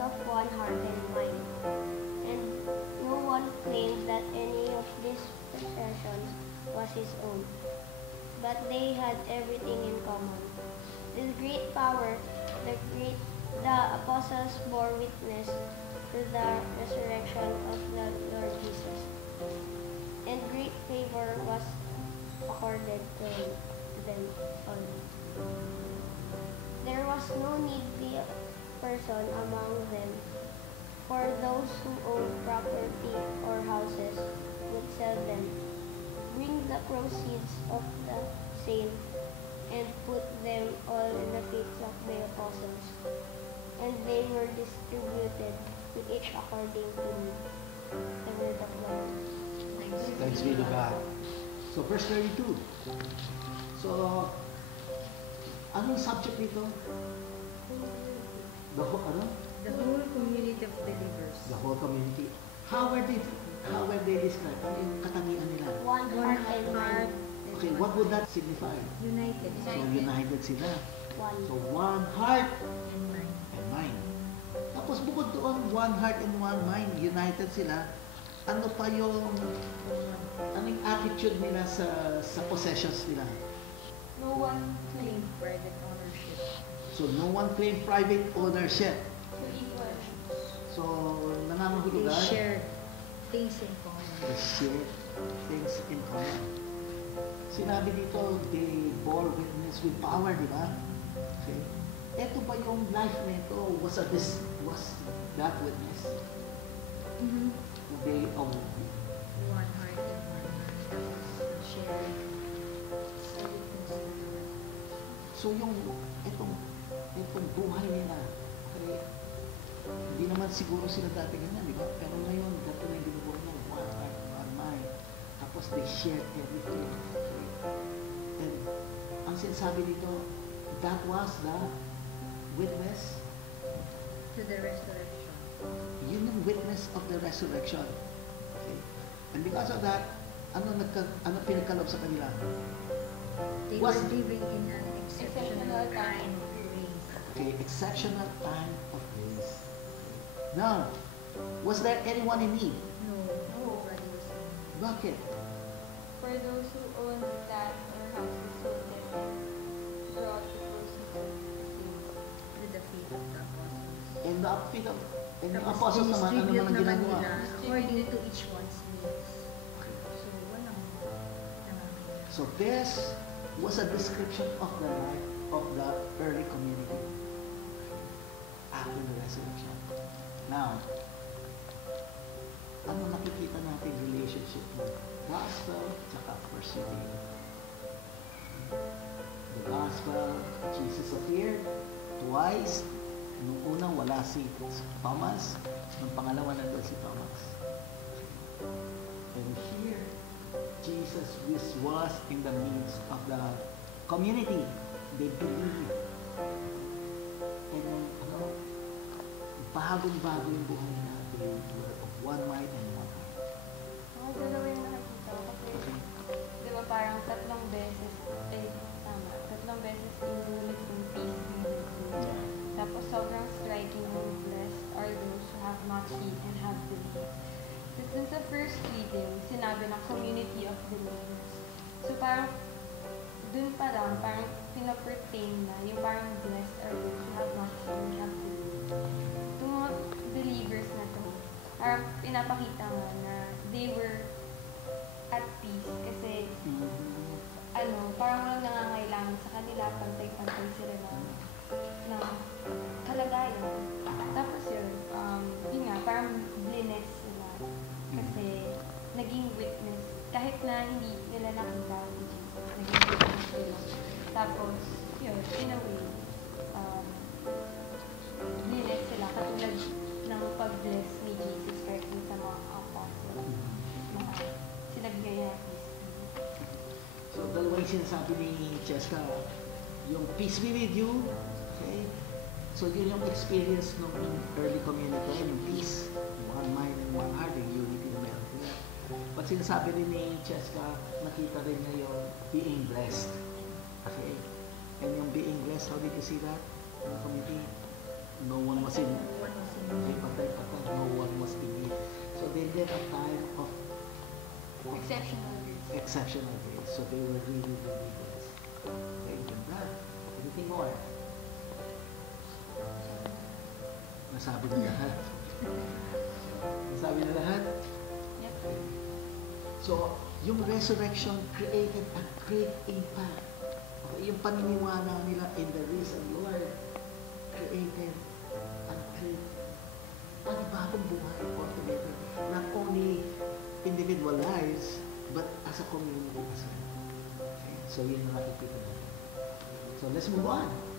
of one heart and mind. And no one claimed that any of these possessions was his own, but they had everything in common. With great power, the apostles bore witness to the resurrection of the Lord Jesus, and great favor was accorded to them all. There was no needy person among them, for those who owned property or houses would sell them, bring the proceeds of the sale, and put them all in the feet of the apostles, and they were distributed to each according to need. The word of the Lord. Thanks be to God. So, verse 32. So, anong subject dito? The whole community of believers. The whole community. How were they described? Ano yung katangian nila? One heart and mind. Okay, what would that signify? United. So, united sila. One. So, one heart And mind. and mind. Tapos bukod doon, one heart and one mind, united sila. Ano pa yung anong attitude nila sa possessions nila? No one claimed private ownership. So, no one claimed private ownership. To equal. So, They nangangahulugan, shared things in common. they share things in common. Sinabi dito, they bore witness with power, di ba? Okay. Ito ba yung life nito? Was that witness? They One heart and one mind. Shared everything. So yung itong buhay nila, okay, hindi naman siguro sila dati ganyan, di ba? Pero ngayon, dati na yung binubuhay ng one heart, one mind. Tapos they share everything. Okay? And ang sinasabi dito, that was the witness. To the resurrection. Yun yung witness of the resurrection. Okay? And because of that, ano pinagkalob sa kanila? They were living in an exceptional time of grace. Okay, exceptional time of grace. Now, was there anyone in need? No, nobody was in need. Bakit? For those who own land or houses sold them and brought the proceeds of the sale. With the feet of the apostles. And the feet of and the Tapos apostles naman, ano distribute naman naman ginagawa? nila according to each one's needs. So, walang nangangailangan. So this was a description of the life of the early community after the resurrection. Now, ano nakikita natin relationship ng gospel tsaka pursuing? The gospel, Jesus appeared twice. Nung unang wala si Thomas, nung pangalawa nandun si Thomas. And here, Jesus was in the midst of the community. They believe. And bagong-bago yung buhay natin. We're of one mind and one heart. Ako dalawa yung nakikita ko kasi, Okay. di ba parang tatlong beses inulit yung peace ng Jesus. Tapos sobrang striking ng blessed are those who have not seen and have believed. So dun sa first reading, sinabi ng community of believers. So parang dun pa lang, parang pinapertain na yung parang blessed are those who have not seen and have believed. Itong mga believers na to, parang pinapakita nga na they were at peace kasi parang walang nangangailangan sa kanila, pantay-pantay sila ng kalagayan. Tapos yun nga, parang blessed sila kasi naging witness. Kahit na hindi nila nakita si Jesus, naging witness sila. Tapos, yun, in a way, blessed sila katulad ng pag-bless ni Jesus kahit sa mga apostles. Sinagbigay na peace. So, dalawa yung sinasabi ni Cheska, yung peace be with you, okay? So, yun yung experience ng early community, yung peace, one mind and one heart, yung unity na meron sila. But sinasabi rin ni Cheska, nakita rin niya yung being blessed. Okay? And yung being blessed, how did you see that? Community? No one was in. One was in Okay, patay. No one was in need. So they lived a time of Exceptional grace. exceptional grace. So they were really blessed. Okay, ganda. Anything more? Nasabi na lahat. Nasabi na lahat? Yep. So, yung resurrection created a great impact. Okay, yung paniniwala nila in the risen Lord created a great panibagong buhay altogether. Not only individual lives, but as a community as well. Okay? So, yun ang nakikita natin. So, let's move on.